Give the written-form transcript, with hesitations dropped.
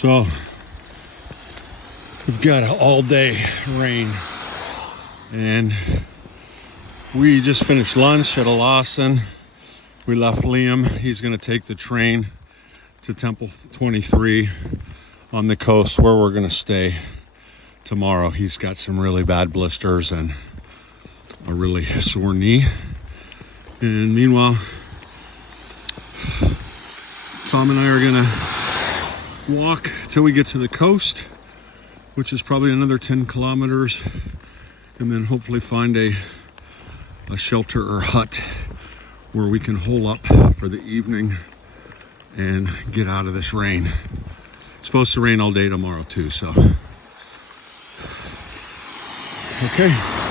So we've got an all-day rain, and we just finished lunch at a Lawson. We left Liam. He's going to take the train to Temple 23 on the coast, where we're going to stay tomorrow. He's got some really bad blisters and a really sore knee. And meanwhile, Tom and I are going to walk till we get to the coast, which is probably another 10 kilometers, and then hopefully find a shelter or hut where we can hole up for the evening and get out of this rain. It's supposed to rain all day tomorrow too, so. Okay.